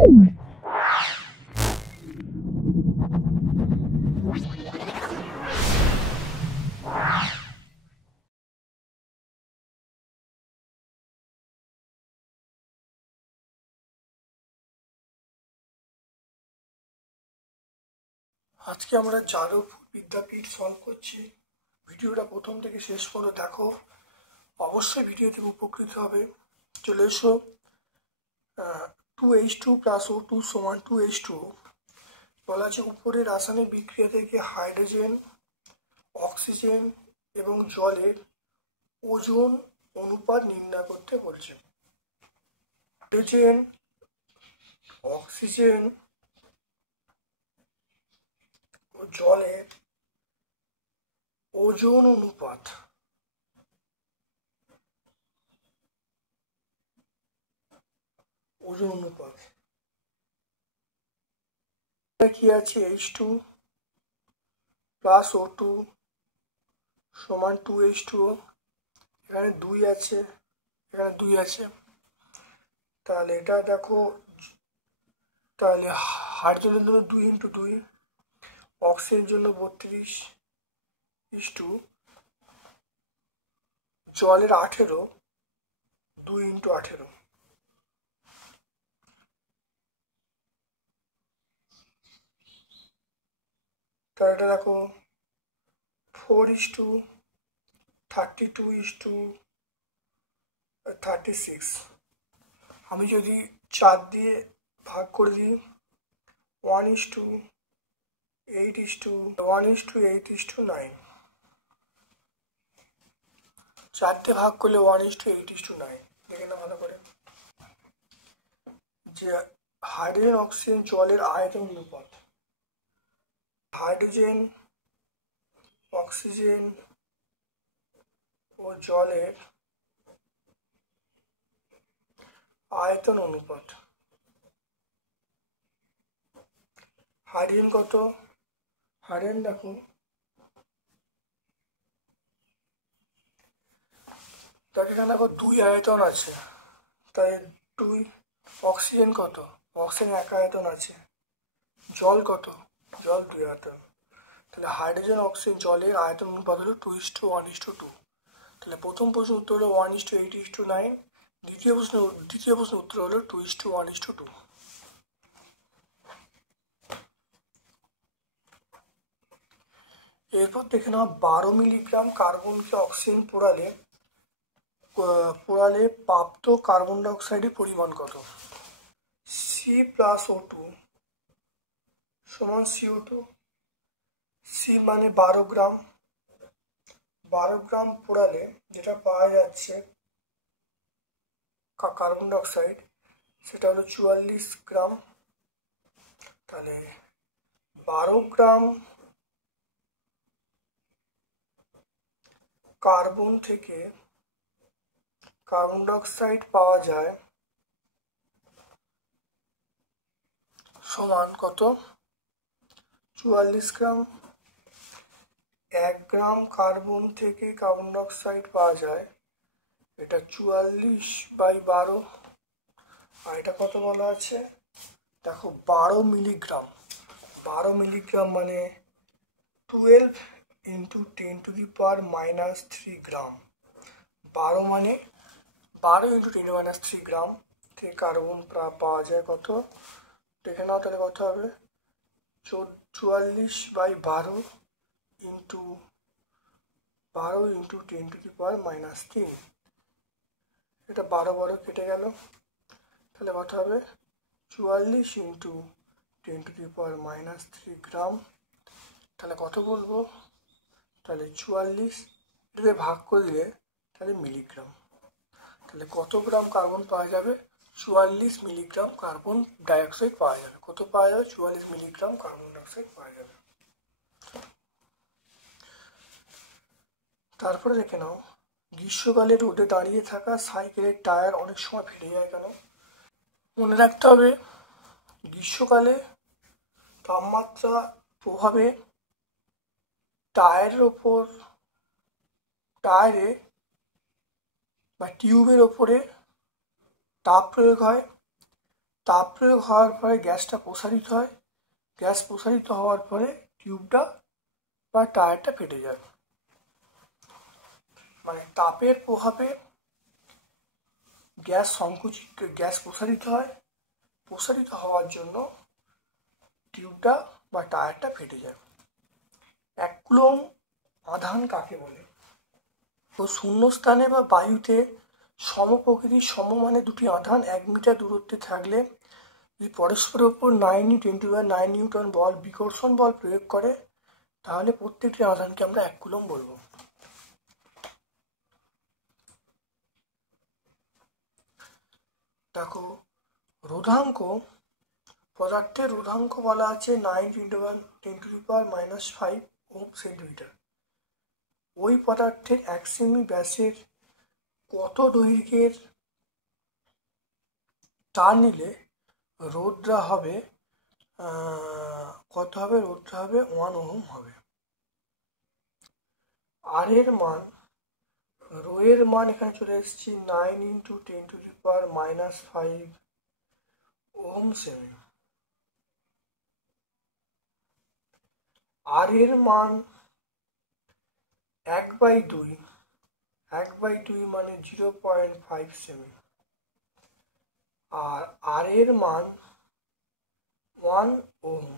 আজকে আমরা যাদবপুর বিদ্যাপীঠ সলভ করছি। ভিডিওটা প্রথম থেকে শেষ করে দেখো, অবশ্যই ভিডিও থেকে উপকৃত হবে। চলে এসো। 2H2 প্লাস O2 সমান 2H2 বলা আছে উপরের রাসায়নিক বিক্রিয়া থেকে হাইড্রোজেন, অক্সিজেন এবং জলের ওজন অনুপাত নির্ণয় করতে বলছে। হাইড্রোজেন, অক্সিজেন ও জলের ওজন অনুপাত কি আছে? H2 প্লাস O2 সমান 2H2। এখানে 2 আছে, এখানে 2 আছে। তাহলে এটা দেখো, তাহলে হাইড্রোজেনের জন্য 2 ইন্টু 2, অক্সিজেনের জন্য 32 ইস্টু জলের 18, 2 ইন্টু 18। তাহলে এটা দেখো 4:32:36। আমি যদি 4 দিয়ে ভাগ করে দিই 1:8:9। 4 দিয়ে ভাগ করলে 1:8:9। দেখে না ভালো করে যে হাইড্রোজেন, অক্সিজেন, জলের আয়তন অনুপাত। হাইড্রোজেন, অক্সিজেন ও জলের আয়তন অনুপাত। হাইড্রোজেন কত? হাইড্রোজেন দেখো, এখানে দেখো 2 আয়তন আছে, তাই 2। অক্সিজেন কত? অক্সিজেন 1 আয়তন আছে। জল কত? জল 2 আয়তন। তাহলে হাইড্রোজেন, অক্সিজেন, জলের আয়তন অনুপাত হলো 2:1:2। তাহলে প্রথম প্রশ্ন উত্তর হলো 1:8:9। দ্বিতীয় প্রশ্ন উত্তর হলো 2:1:2। এরপর দেখে নাও 12 মিলিগ্রাম কার্বনকে অক্সিজেন পোড়ালে প্রাপ্ত কার্বন ডাই অক্সাইডের পরিমাণ কত? সি প্লাস O2 সমান CO2। সি মানে 12 গ্রাম। 12 গ্রাম পোড়ালে যেটা পাওয়া যাচ্ছে কার্বন ডাই অক্সাইড, সেটা হলো 44 গ্রাম। তাহলে 12 গ্রাম কার্বন থেকে কার্বন ডাই অক্সাইড পাওয়া যায় সমান কত? 44 গ্রাম। 1 গ্রাম কার্বন থেকে কার্বন ডাই অক্সাইড পাওয়া যায়, এটা 44/12। আর এটা কত বলা আছে দেখো, 12 মিলিগ্রাম। 12 মিলিগ্রাম মানে 12 ইন্টু 10⁻³ গ্রাম। 12 মানে 12 ইন্টু 10⁻³ গ্রাম থেকে কার্বন পাওয়া যায় কত? দেখে নাও তাহলে কত হবে? 44/12 ইন্টু 12 ইন্টু 10⁻³ এটা 12 কেটে গেল। তাহলে কত হবে? 44 ইন্টু 10⁻³ গ্রাম। তাহলে কত বলবো? তাহলে 44 এটাতে ভাগ করলে তাহলে মিলিগ্রাম। তাহলে কত গ্রাম কার্বন পাওয়া যাবে? 44 মিলিগ্রাম কার্বন ডাইঅক্সাইড পাওয়া যাবে। কত পাওয়া যাবে? 44 মিলিগ্রাম কার্বন ডাইঅক্সাইড পাওয়া যাবে। তারপরে দেখে নাও, গ্রীষ্মকালে রোদে দাঁড়িয়ে থাকা সাইকেলের টায়ার অনেক সময় ফেটে যায় কেন? মনে রাখতে হবে, গ্রীষ্মকালে তাপমাত্রা প্রভাবে টায়ারে বা টিউবের ওপরে তাপ প্রয়োগ হয়। তাপ প্রয়োগ হওয়ার পরে গ্যাসটা প্রসারিত হয়, গ্যাস প্রসারিত হওয়ার পরে টিউবটা বা টায়ারটা ফেটে যায়। মানে তাপের প্রভাবে গ্যাস প্রসারিত হয়, প্রসারিত হওয়ার জন্য টিউবটা বা টায়ারটা ফেটে যায়। 1 কুলম্ব আধান কাকে বলে? তো শূন্যস্থানে বা বায়ুতে সমপ্রকৃতির সমমানের দুটি আধান 1 মিটার দূরত্বে থাকলে যদি পরস্পরের উপর 9 নিউটন বল বিকর্ষণ বল প্রয়োগ করে তাহলে প্রত্যেকটি আধানকে আমরা 1 কুলম্ব বলবো। দেখো, রোধাঙ্ক, পদার্থের রোধাঙ্ক বলা আছে 9×10⁻⁵ ওহম সেন্টিমিটার। ওই পদার্থের 1 সেমি ব্যাসের কত দৈর্ঘ্যের তার নিলে রোধটা হবে কত হবে? রোধটা হবে 1 ওহম হবে। আর এর মান, রো এর মান এখানে চলে এসেছি 9×10⁻⁵ ওহম সেমি। আর এর মান 1/2, 1/2 মানে 0.5 সেমি। আর এর মান 1 ওহম।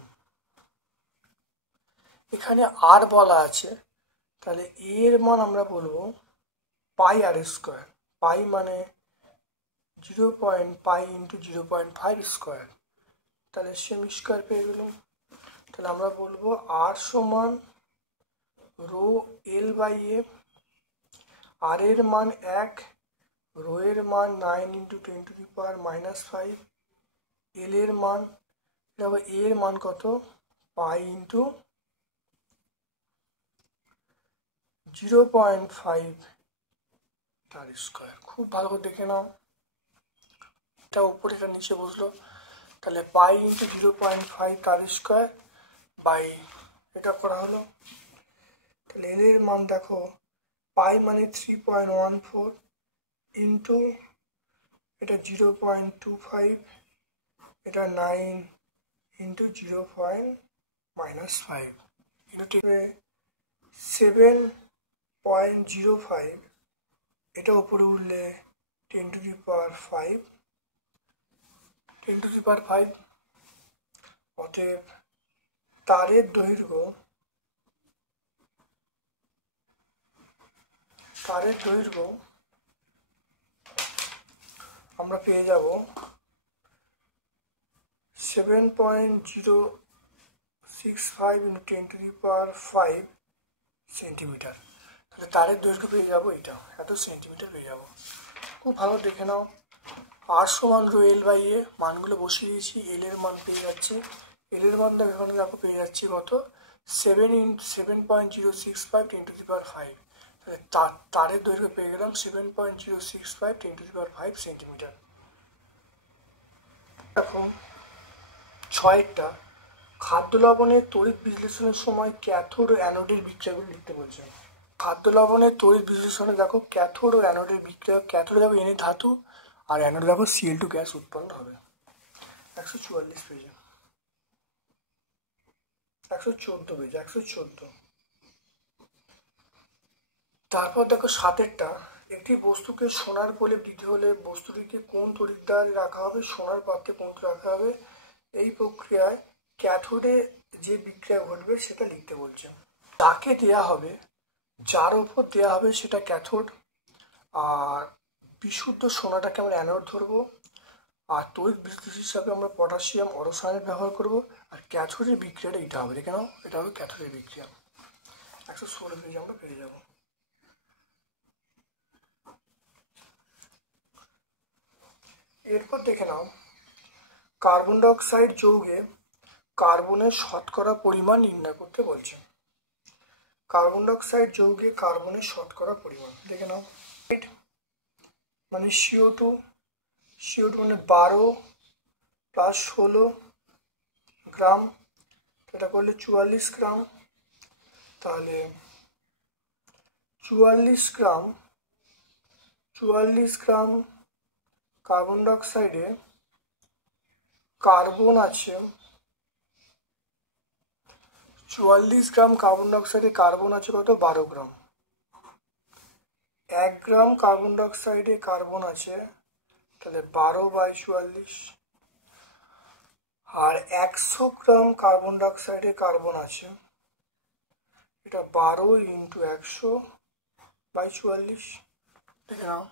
এখানে আর বলা আছে, তাহলে এর মান আমরা বলবো πr²। পাই মানে 0.π×0.5², তাহলে সেমি স্কোয়ার পেয়ে গেলাম। তাহলে আমরা বলবো আর সমান রো L/A। আর এর মান 1, রো এর মান 9×10⁻⁵, এল এর মান, এর মান কত? π×0.5 তার স্কোয়ার। খুব ভালো করে দেখে নাও, এটা উপরে এটা নিচে বসলো, তাহলে π×0.5 তার স্কোয়ার বাই এটা করা হলো। তাহলে এল এর মান দেখো, পাই মানে 3.14 ইন্টু এটা 0.25, এটা 9 ইন্টু 0.-5 ইন্টু 7.05, এটা উপরে উঠলে 10⁵ অতএব তারের দৈর্ঘ্য আমরা পেয়ে যাব 7.065 × 10⁵ সেন্টিমিটার। তাহলে তারের দৈর্ঘ্য পেয়ে যাবো এটা, এত সেন্টিমিটার পেয়ে যাব। খুব ভালো দেখে নাও, আর সমান রো L/A, মানগুলো বসিয়ে দিয়েছি। এল এর মান পেয়ে যাচ্ছি, এল এর মান এখানে দেখো পেয়ে যাচ্ছি কত? 7.065 × 10⁵। তাহলে তারের দৈর্ঘ্য পেয়ে গেলাম 7.065 × 10⁵ সেন্টিমিটার। এখন 6টা, খাদ্য লবণের তড়িৎ বিশ্লেষণের সময় ক্যাথোড ও অ্যানোডের বিক্রিয়াগুলো লিখতে বলছে। খাদ্য লবণের তড়িৎ বিশ্লেষণে দেখো ক্যাথোড ও অ্যানোডের বিক্রিয়া, ক্যাথোডে দেখো Na ধাতু আর অ্যানোডে দেখো Cl2 গ্যাস উৎপন্ন হবে। 144 পেজে, 114 পেজ, 114। তারপর দেখো 7টা, একটি বস্তুকে সোনার প্রলেপ দিতে হলে বস্তুটিকে কোন তড়িৎদ্বার রাখা হবে? সোনার পাত্রে কোন রাখা হবে? এই প্রক্রিয়ায় ক্যাথোডে যে বিক্রিয়া ঘটবে সেটা লিখতে বলছে। তাকে দেয়া হবে, যার উপর দেয়া হবে সেটা ক্যাথোড, আর বিশুদ্ধ সোনাটাকে আমরা অ্যানোড ধরবো, আর তড়িৎ বিশ্লেষক হিসাবে আমরা পটাশিয়াম অরসায়নেট ব্যবহার করব। আর ক্যাথোডের বিক্রিয়াটা এটা হবে, দেখে নাও, এটা হবে ক্যাথোডের বিক্রিয়া। 116 পেজে আমরা পেয়ে যাব। এরপর দেখে নাও, কার্বন ডাই অক্সাইড যৌগে কার্বনের শতকরা পরিমাণ নির্ণয় করতে বলছে। কার্বন ডাই অক্সাইড যৌগে কার্বনের শতকরা পরিমাণ দেখে নাও, মানে CO2 মানে 12 + 16 গ্রাম, এটা করলে 44 গ্রাম। তাহলে 44 গ্রাম কার্বন ডাই অক্সাইডে কার্বন আছে 44 গ্রাম, কার্বন ডাইঅক্সাইডে কার্বন আছে কত 12 গ্রাম। 1 গ্রাম কার্বন ডাইঅক্সাইডে কার্বন আছে তাহলে 12/44, আর 100 গ্রাম কার্বন ডাইঅক্সাইডে কার্বন আছে, এটা 12 × 100/44। দেখে নাও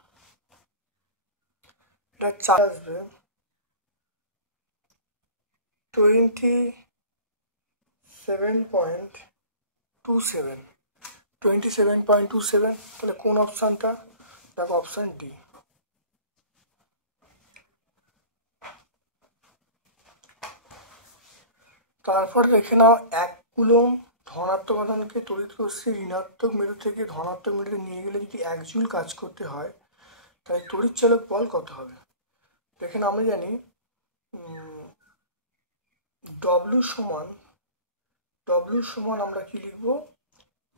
এটা 4 আসবে 27.27। তাহলে কোন অপশানটা? দেখো অপশান ডি। তারপর দেখে নাও 1 কুলম্ব ধনাত্মক আধানকে তড়িৎ রশ্মি ঋণাত্মক মেরু থেকে ধনাত্মক মেরুতে নিয়ে গেলে যদি 1 জুল কাজ করতে হয় তাহলে তড়িৎচালক বল কত হবে? দেখে নাও আমরা জানি W সমান আমরা কি লিখব?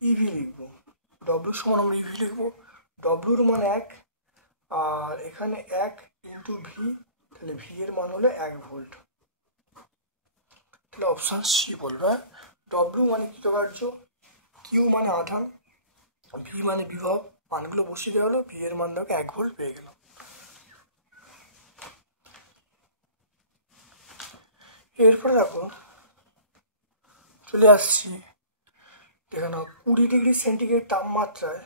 ইভি লিখব। W সমান আমরা ইভি লিখব। W এর মান 1 আর এখানে 1 × ভি, তাহলে ভি এর মান হলো 1 ভোল্ট। তাহলে অপশান সি বলবে। W মানে কৃতকার্য, কিউ মানে আধান, ভি মানে বিভব, মানগুলো বসিয়ে দেওয়া হলো, ভি এর মান দেখো 1 ভোল্ট পেয়ে গেল। এরপরে দেখো চলে আসছি এখানে 20 ডিগ্রি সেন্টিগ্রেড তাপমাত্রায়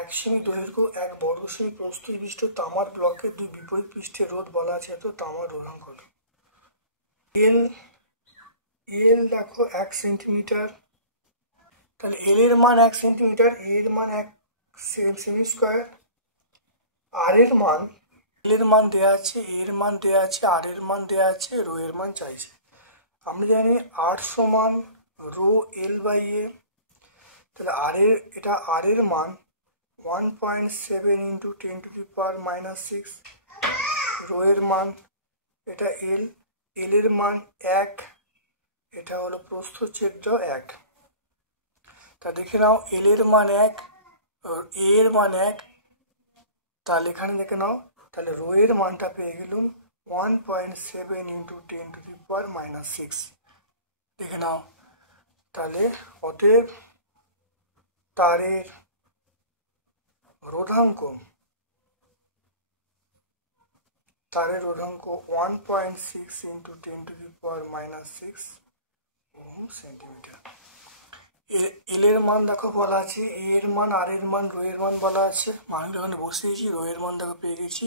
1 সেমি দৈর্ঘ্য 1 বর্গ সেমি প্রস্থ বিশিষ্ট তামার ব্লকের 2 বিপরীত পৃষ্ঠে রোধ বলা আছে এত, তামার রোধাঙ্ক কত? এল দেখো 1 সেন্টিমিটার, তাহলে এল এর মান 1 সেন্টিমিটার, এ এর মান 1 সেমি স্কোয়ার, আর এর মান এল এর মান দেওয়া আছে, এর মান দেওয়া আছে, আর এর মান দেওয়া আছে, রো এর মান চাইছে। আমরা জানি আর সমান রো L/A, তাহলে আর এর মান 1.7 × 10⁻⁻6, রো এর মান এটা এল এর মান 1, এটা হলো প্রস্থচ্ছেদ 1। তা দেখে নাও এল এর মান 1 আর এ এর মান 1, তাহলে এখানে দেখে নাও তাহলে রো এর মানটা পেয়ে গেলুম 1.7 × 10⁻⁻6। দেখে নাও তাহলে অতএব তারের রোধাঙ্ক 1.6 × 10⁻⁶ ওহম সেন্টিমিটার। এল এর মান দেখো বলা আছে, এ এর মান, আর এর মান, রো এর মান বলা আছে, মানগুলো এখানে বসিয়েছি, রো এর মান দেখো পেয়ে গেছি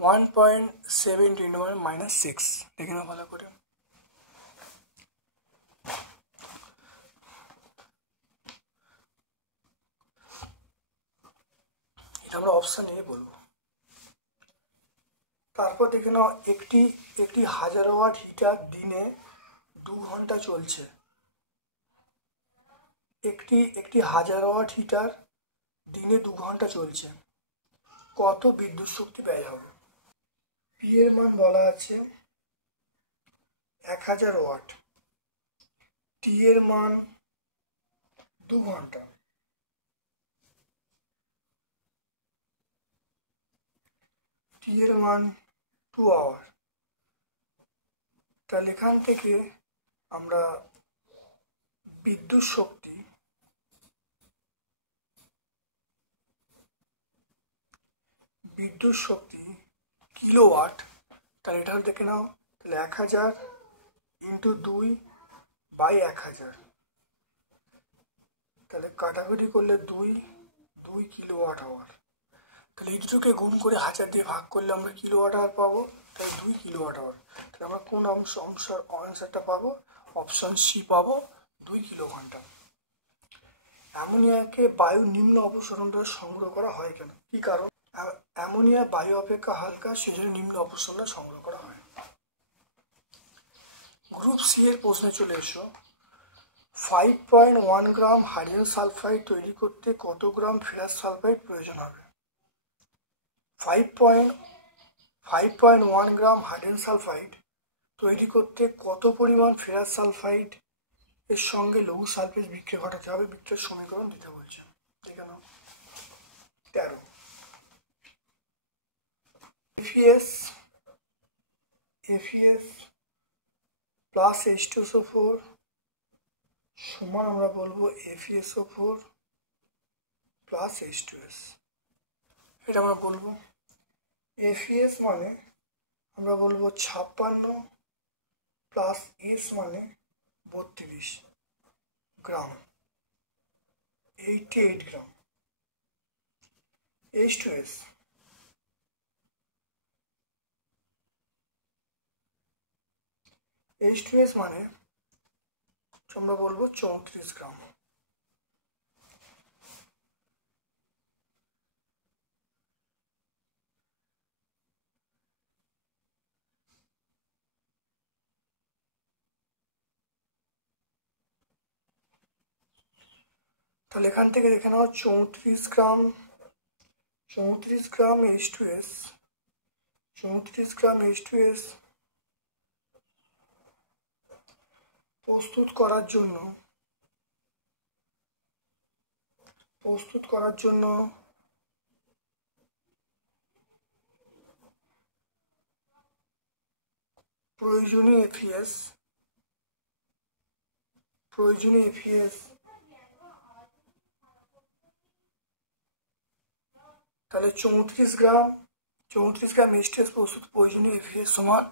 1.7 × 10⁻⁶। দেখে নাও ভালো করে। এটা আমরা অপশান এ বলবো। তারপর দেখে নাও একটি 1000 ওয়াট হিটার দিনে 2 ঘন্টা চলছে। একটি 1000 ওয়াট হিটার দিনে 2 ঘন্টা চলছে, কত বিদ্যুৎ শক্তি ব্যয় হবে? পি এর মান বলা আছে 1000 ওয়াট, টি এর মান 2 ঘন্টা, টি এর মান 2 আওয়ার। তাহলে এখান থেকে আমরা বিদ্যুৎ শক্তি কিলোওয়াট, তাহলে এটা দেখে নাও তাহলে 1000 × 2/1000, তাহলে কাটাকুটি করলে 2 কিলোওয়াট আওয়ার। তাহলে এই দুটোকে গুণ করে 1000 দিয়ে ভাগ করলে আমরা কিলোওয়াট আওয়ার পাবো, তাহলে 2 কিলোওয়াট আওয়ার। তাহলে আমরা কোন অ্যান্সারটা পাবো? অপশন সি পাবো, 2 কিলো ঘন্টা। অ্যামোনিয়াকে বায়ু নিম্ন অপসারণ দ্বারা সংগ্রহ করা হয় কেন? কি কারণ? অ্যামোনিয়া বায়ু অপেক্ষা হালকা, সেজন্য নিম্ন অপসারণ দ্বারা সংগ্রহ করা হয়। গ্রুপ সি এর প্রশ্নে চলে এসো। 5.1 গ্রাম হাইড্রোজেন সালফাইড তৈরি করতে কত গ্রাম ফেরাস সালফাইড প্রয়োজন হবে? 5.1 গ্রাম হাইড্রোজেন সালফাইড তৈরি করতে কত পরিমাণ ফেরাস সালফাইড এর সঙ্গে লঘু সালফেট বিক্রিয়া ঘটাতে হবে? বিক্রিয়ার সমীকরণ দিতে বলছে। এখানে 13 FeS FeS প্লাস H2SO4 সমান আমরা বলবো FeSO4 প্লাস H2S। এটা আমরা বলবো FeS মানে আমরা বলবো 56 প্লাস S মানে 32 গ্রাম, 88 গ্রাম। H2S মানে আমরা বলবো 34 গ্রাম। তাহলে এখান থেকে দেখে নাও 34 গ্রাম H2S, 34 গ্রাম H2S প্রস্তুত করার জন্য প্রয়োজনীয় FeS তাহলে 34 গ্রাম H2S প্রস্তুত প্রয়োজনীয় FeS সমান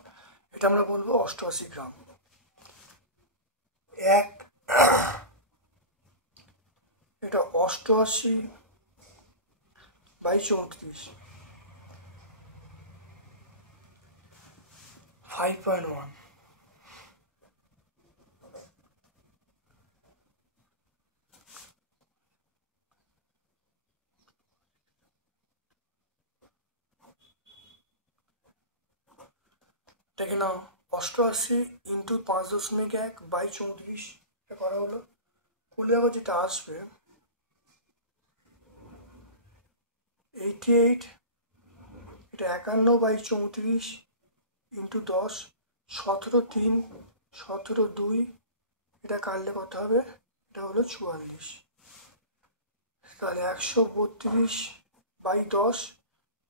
এটা আমরা বলবো 88 গ্রাম। এটা 88 বাই 34 5.1। দেখে নাও 88 ইন্টু 5.1 বাই 34 এটা করা হলো, করলে আবার যেটা আসবে 88, এটা 51 বাই 34 ইন্টু 10, 17 3 17 2 এটা কাটলে কত হবে, এটা হলো 44। তাহলে 132 বাই 10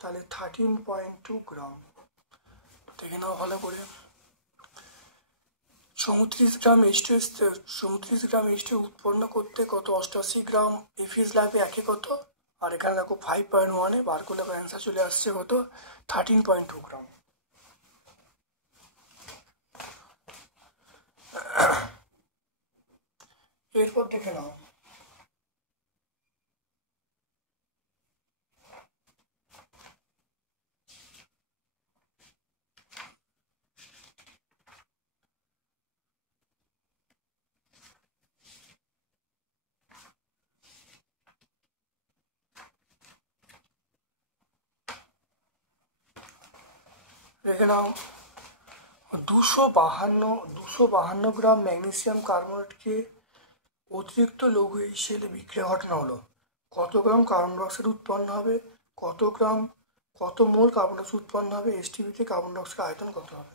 তাহলে 13.2 গ্রাম। দেখে নাও ভালো করে, 34 গ্রাম H2S উৎপন্ন করতে কত 88 গ্রাম FeS লাগবে, একে কত, আর এখানে দেখো 5.1 বার করলে অ্যান্সার চলে আসছে কত 13.2 গ্রাম। এরপর দেখে নাও দেখে নাও 252 গ্রাম ম্যাগনেসিয়াম কার্বনেটকে অতিরিক্ত লৌহ হিসেবে বিক্রিয়া ঘটানো হলো, কত গ্রাম কার্বন ডাইঅক্সাইড উৎপন্ন হবে, কত মোল কার্বন ডাইঅক্সাইড উৎপন্ন হবে, STBতে কার্বন ডাইঅক্সাইড আয়তন কত হবে।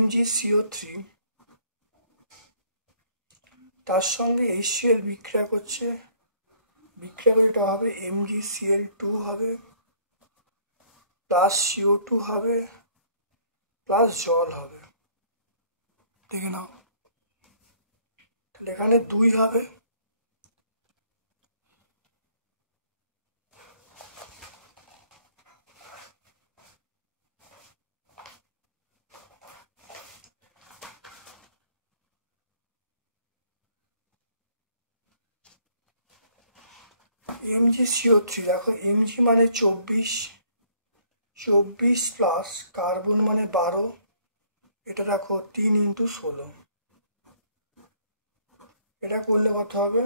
MgCO3 তার সঙ্গে HCl বিক্রিয়া করছে, এটা হবে MgCl2 হবে প্লাস CO2 হবে প্লাস জল হবে। দেখে নাও তাহলে এখানে 2 হবে, MgCO3 দেখো Mg মানে 24 প্লাস কার্বন মানে 12, এটা দেখো 3 ইন্টু 16, এটা করলে কত হবে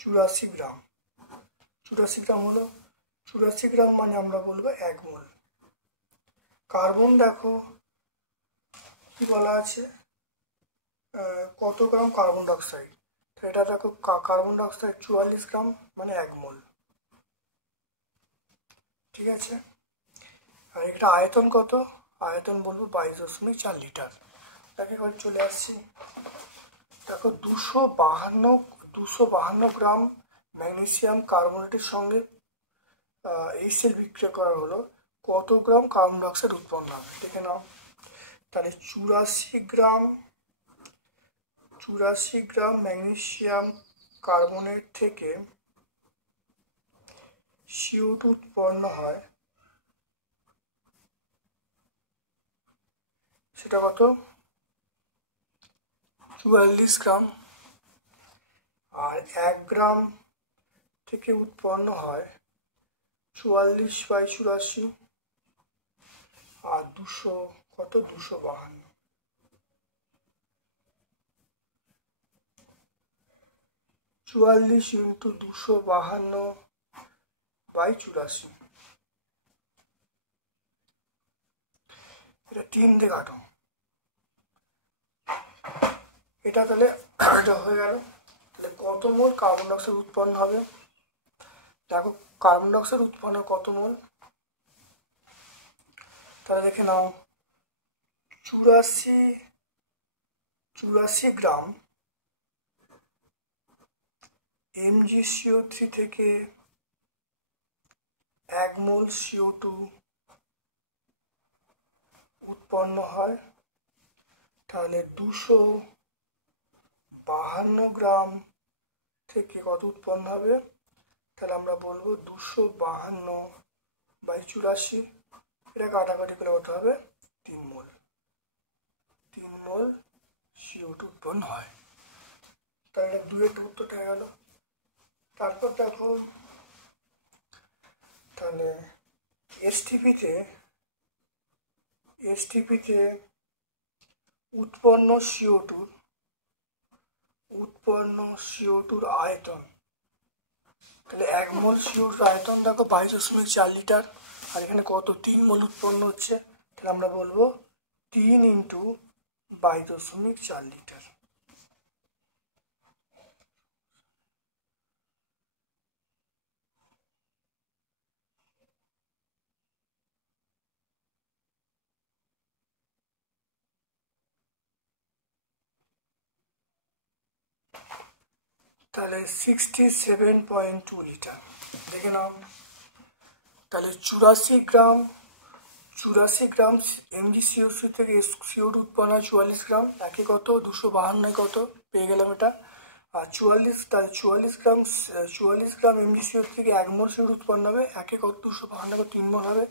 84 গ্রাম। 84 গ্রাম হলো, 84 গ্রাম মানে আমরা বলবো 1 মোল। কার্বন দেখো কি বলা আছে, কত গ্রাম কার্বন ডাইঅক্সাইড, এটা দেখো কার্বন ডাইঅক্সাইড 44 গ্রাম মানে 1 মোল। ঠিক আছে, আর এটা আয়তন কত, আয়তন বলবো 22.4 লিটার। তাকে করে চলে আসছি, দেখো 252 গ্রাম ম্যাগনেসিয়াম কার্বনেটের সঙ্গে HCl বিক্রিয়া করা হলো, কত গ্রাম কার্বন ডাইঅক্সাইড উৎপন্ন হবে দেখে নাও। তাহলে 84 গ্রাম ম্যাগনেসিয়াম কার্বনেট থেকে CO2 উৎপন্ন হয়, সেটা কত? 44 গ্রাম। আর 1 গ্রাম থেকে উৎপন্ন হয় 44/84, আর 200 কত? 252। 44 × 252/84, এটা 3 দিয়ে কাটো। এটা তাহলে এটা হয়ে গেল। তাহলে কত মোল কার্বন ডাইঅক্সাইড উৎপন্ন হবে? দেখো কার্বন ডাইঅক্সাইড উৎপন্ন কত মোল, তাহলে দেখে নাও। 84 গ্রাম MgCO3 থেকে 1 মোল CO2 উৎপন্ন হয়, তাহলে 252 গ্রাম থেকে কত উৎপন্ন হবে? তাহলে আমরা বলবো 252/84, এটা কাটাকাটি করে কত হবে? 3 মোল। 3 মোল CO2 উৎপন্ন হয়। তাহলে 2-এর উত্তরটা হয়ে গেল। তারপর দেখো, তাহলে এসটিপিতে উৎপন্ন CO2-র আয়তন, তাহলে 1 মোল CO2 আয়তন দেখো 22.4 লিটার, আর এখানে কত? 3 মোল উৎপন্ন হচ্ছে, তাহলে আমরা বলবো 3 × 22.4 লিটার। তাহলে 67.2 লিটার দেখে নাও। তাহলে 84 গ্রাম MgCO3 থেকে CO2 উৎপন্ন হয় 44 গ্রাম, একে কত? 252 কত পেয়ে গেলাম এটা। আর 44 গ্রাম MgCO3 থেকে 1 মোল CO2 উৎপন্ন হবে, একে কত? 252 3 মোল হবে।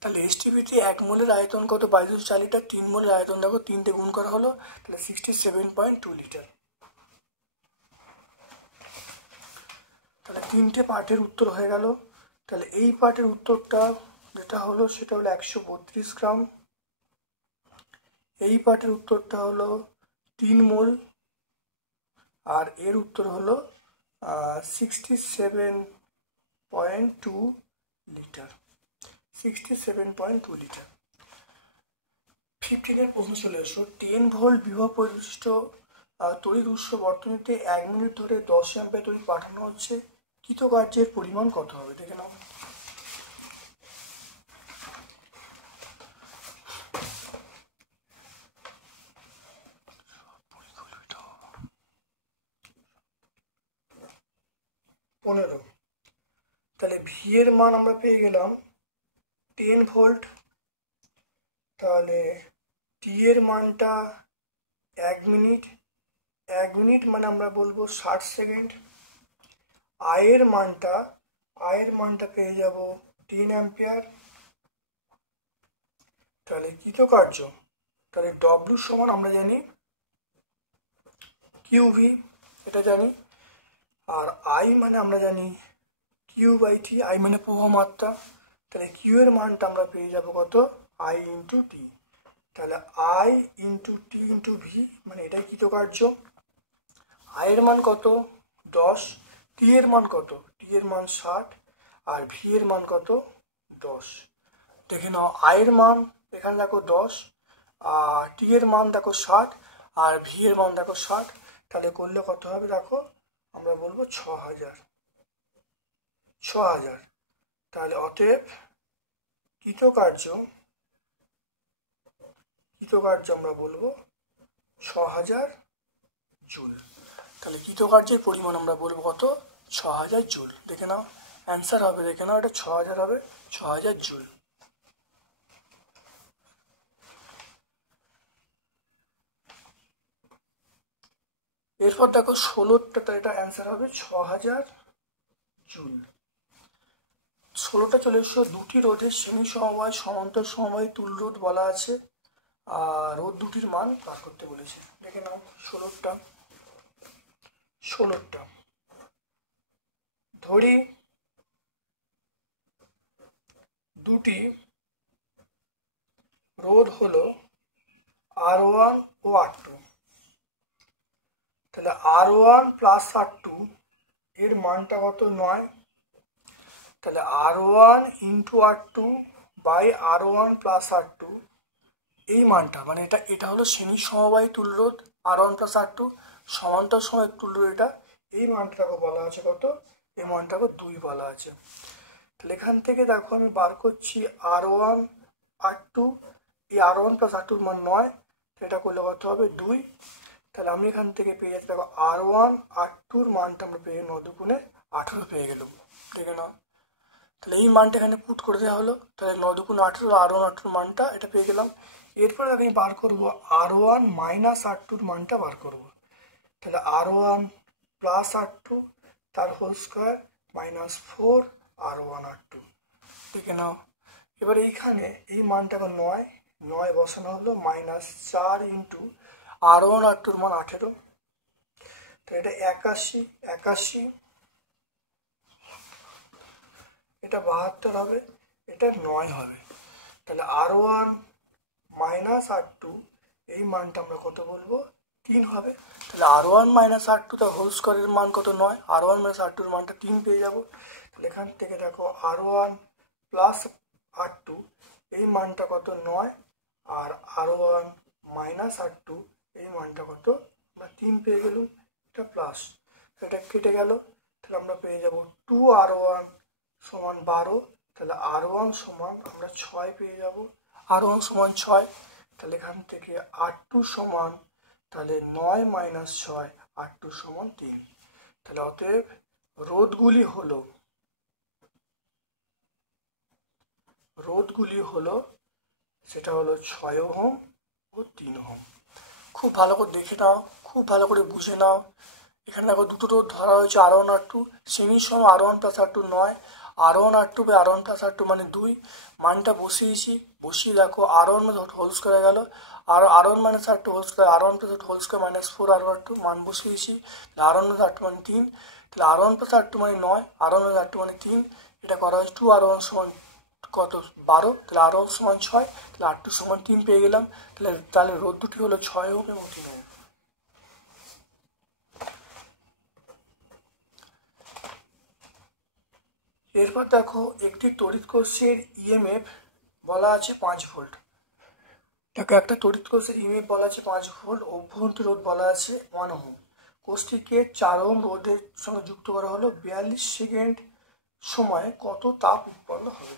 তাহলে এসটিপিতে 1 মোলের আয়তন কত? 22.4 লিটার। 3 মোলের আয়তন দেখো 3 দিয়ে গুণ করা হলো, তাহলে 67.2 লিটার। তাহলে 3টে পার্টের উত্তর হয়ে গেল। তাহলে এই পার্টের উত্তরটা যেটা হলো সেটা হলো 132 গ্রাম, এই পার্টের উত্তরটা হলো 3 মোল, আর এর উত্তর হলো 67.2 লিটার। 67.2 লিটার। 15-এর প্রশ্ন চলে এসো। 10 ভোল্ট বিভব পরিশিষ্ট তড়িৎ উৎস বর্তনীতে 1 মিনিট ধরে 10 অ্যাম্পিয়ার তড়িৎ পাঠানো হচ্ছে, কৃতকার্যের পরিমাণ কত হবে দেখে নাও। তাহলে ভি এর মান আমরা পেয়ে গেলাম 10 ভোল্ট, তাহলে টি এর মানটা 1 মিনিট, 1 মিনিট মানে আমরা বলবো 60 সেকেন্ড। আয়ের মানটা পেয়ে যাব 10 অ্যাম্পিয়ার। তাহলে কৃতকার্য, তাহলে ডব্লিউ সমান আমরা জানি কিউভি, এটা জানি। আর আই মানে আমরা জানি কিউ/টি, আই মানে প্রবাহ মাত্রা। তাহলে কিউ এর মানটা আমরা পেয়ে যাব কত? I into T. তাহলে I into T into V, মানে এটাই কৃতকার্য। আয়ের মান কত? 10। টি এর মান কত? টি এর মান 60, আর ভি এর মান কত? 10। দেখে নাও, আয়ের মান এখানে দেখো 10, আর টি এর মান দেখো 60, আর ভি এর মান দেখো 60। তাহলে করলে কত হবে দেখো, আমরা বলবো 6000। তাহলে অতএব কৃতকার্য আমরা বলবো 6000 জুল। তাহলে কৃতকার্যের পরিমাণ আমরা বলবো কত? 6000 জুল। দেখে নাও অ্যান্সার হবে, দেখে নাও এটা 6000 হবে, 6000 জুল। এরপর দেখো 16টা, তাহলে এটা অ্যান্সার হবে 6000 জুল। 16টা চলে এসো, দুটি রোধের শ্রেণী সমবায় সমান্তর সমবায় তুল্য রোধ বলা আছে, আর রোধ দুটির মান বার করতে বলেছে। দেখে নাও 16টা ধরি দুটি রোধ হলো R1 ও R2, তাহলে R1 প্লাস R2 এর মানটা কত 9, তাহলে R1 into R2 by R1 plus R2 এই মানটা, মানে এটা হলো শ্রেণী সমবায় তুল্য রোধ R1 প্লাস R2 সমান্তর সমবায় তুল্য রোধ, এটা এই মানটাকে বলা আছে কত, এই মানটাকে 2 বলা আছে। তাহলে এখান থেকে দেখো আমি বার করছি R1 R2, এই R1 প্লাস R2 মান 9, এটা করলে কত হবে 2, তাহলে আমি এখান থেকে পেয়ে যাচ্ছি দেখো R1 R2 মানটা আমরা পেয়ে 9 দুগুণে 18 পেয়ে গেলাম। দেখে নাও, তাহলে এই মানটা এখানে পুট করে দেওয়া হলো, তাহলে 9 দুগুণে 18, R1 R2 মানটা এটা পেয়ে গেলাম। এরপরে আমি বার করবো R1 মাইনাস R2 মানটা বার করব, তাহলে R1 প্লাস R2 তার whole square minus 4 R1 R2। দেখে নাও, এবার এইখানে এই মানটাকে 9 বসানো হলো, মাইনাস 4 ইন্টু R1 R2 মান 18, তো এটা 81, এটা 72 হবে, এটা 9 হবে, তাহলে R1 মাইনাস R2 এই মানটা আমরা কত বলবো 3 হবে, তাহলে R1 মাইনাস R2 তার হোল স্কোয়ারের মান কত 9, R1 মাইনাস R2 এর মানটা 3 পেয়ে যাবো। তাহলে এখান থেকে দেখো R1 প্লাস R2 এই মানটা কত 9, আর R1 মাইনাস R2 এই মানটা কত আমরা 3 পেয়ে গেলাম, এটা প্লাস, এটা কেটে গেল, তাহলে আমরা পেয়ে যাব 2R1 সমান 12, তাহলে R1 সমান আমরা 6 পেয়ে যাব, R1 সমান 6, তাহলে এখান থেকে R2 সমান তাহলে 9 মাইনাস 6, R2 সমান 3, তাহলে অতএব রোধগুলি হলো সেটা হলো 6 ওহম ও 3 ওহম। খুব ভালো করে দেখে নাও, খুব ভালো করে বুঝে নাও। এখানে দেখো দুটো রোধ ধরা হয়েছে R1 R2, শ্রেণীর সময় R1 plus R2 9, R1 R2 by R1 plus R2 মানে 2, মানটা বসিয়ে দেখো R1 হোল স্কোয়ার গেল, আর R1 minus R2 whole square, R1 plus whole square minus 4 R2 মান বসিয়েছি, R1 প্লাস R2 মানে 3, তাহলে R1 প্লাস R2 মানে 9, R1 প্লাস R2 মানে 3, এটা করা হয়েছে 2R1 সমান কত 12, তাহলে R1 সমান 6, তাহলে R2 সমান 3 পেয়ে গেলাম, তাহলে রোধ দুটি হলো 6 ওহম এবং 3 ওহম। এরপর দেখো একটি তড়িৎ কোষের ইএমএফ বলা আছে 5 ভোল্ট, দেখো একটা তড়িৎ কোষের ইএমএফ বলা আছে 5 ভোল্ট, অভ্যন্তর রোধ বলা আছে 1 ওহম, কোষটিকে 4 ওহম রোধের সঙ্গে যুক্ত করা হলো, 42 সেকেন্ড সময়ে কত তাপ উৎপন্ন হবে।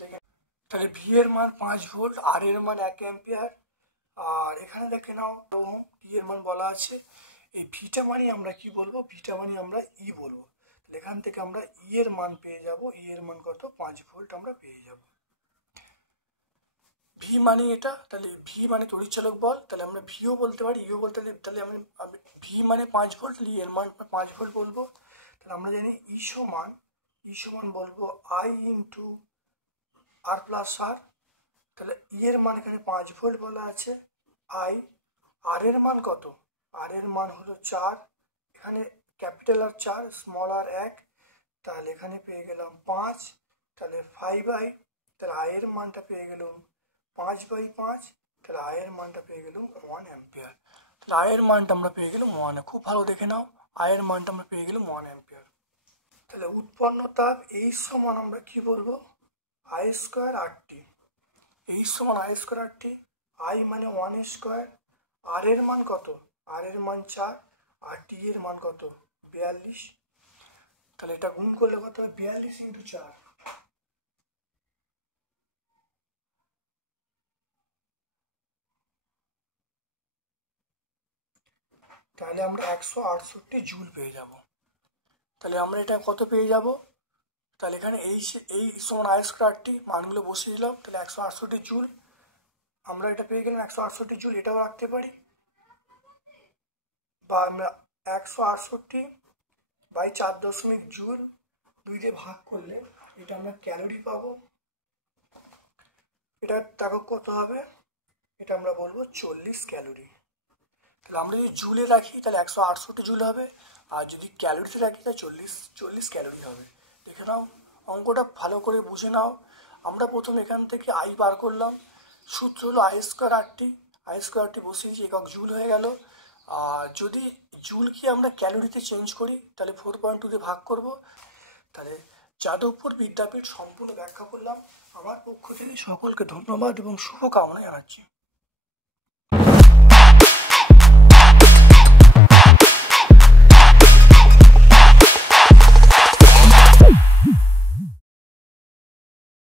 দেখেন, তাহলে ভি এর মান 5 ভোল্ট, আর এর মান 1 অ্যাম্পিয়ার, আর এখানে দেখে নাও ওহম, টি এর মান বলা আছে, এই ভিটা মানে আমরা কি বলবো, ভিটা মানে আমরা ই বলবো, এখান থেকে আমরা ই এর মান পেয়ে যাব, ই এর মান কত 5 ভোল্ট আমরা পেয়ে যাব। ভি মানে এটা, তাহলে ভি মানে তড়িৎচালক বল, তাহলে আমরা ভিও বলতে পারি ইও বলতে পারি, তাহলে আমি ভি মানে 5 ভোল্ট, ই এর মান 5 ভোল্ট বলবো, তাহলে আমরা জানি ই সমান বলবো আই ইন্টু আর প্লাস আর, তাহলে ই এর মান এখানে 5 ভোল্ট বলা আছে, আই, আর এর মান কত, আর এর মান হলো 4, এখানে ক্যাপিটাল আর 4 স্মল আর 1, তাহলে এখানে পেয়ে গেলাম 5, তাহলে 5i, তাহলে আই এর মানটা পেয়ে গেলাম 5/5, তাহলে আই এর মানটা পেয়ে গেলাম 1 অ্যাম্পিয়ার, তাহলে আই এর মানটা আমরা পেয়ে গেলাম 1, খুব ভালো দেখে নাও, আই এর মানটা আমরা পেয়ে গেলাম 1 অ্যাম্পিয়ার। তাহলে উৎপন্ন তাপ এই সমান আমরা কি বলবো আই স্কোয়ার আর টি, এই সমান I square R T, I মানে 1 স্কোয়ার, আর এর মান কত, আর এর মান 4, আর টি এর মান কত 42, তাহলে এটা গুণ করলে কত হয় 42 ইন্টু 4, তাহলে আমরা 168 জুল পেয়ে যাব। তাহলে আমরা এটা কত পেয়ে যাব, তাহলে এখানে এই সমান আই স্কোয়ার টি মানগুলো বসিয়ে দিলাম, তাহলে 168 জুল আমরা এটা পেয়ে গেলাম, 168 জুল এটাও রাখতে পারি, বা আমরা 168/4 জুল 2 দিয়ে ভাগ করলে এটা আমরা ক্যালোরি পাবো। এটা দেখো কত হবে, এটা আমরা বলবো 40 ক্যালোরি। তাহলে আমরা যদি জুলে রাখি তাহলে 168 জুল হবে, আর যদি ক্যালোরিতে রাখি তাহলে 40 ক্যালোরি হবে। দেখে নাও, অঙ্কটা ভালো করে বুঝে নাও। আমরা প্রথম এখান থেকে আই বার করলাম, সূত্র হলো আই স্কোয়ারটি বসিয়েছি, একক জুল হয়ে গেল। আর যদি জুলকে আমরা ক্যালোরিতে চেঞ্জ করি তাহলে 4.2 দিয়ে ভাগ করব। তাহলে যাদবপুর বিদ্যাপীঠ সম্পূর্ণ ব্যাখ্যা করলাম। আমার পক্ষ থেকে সকলকে ধন্যবাদ এবং শুভকামনা জানাচ্ছি।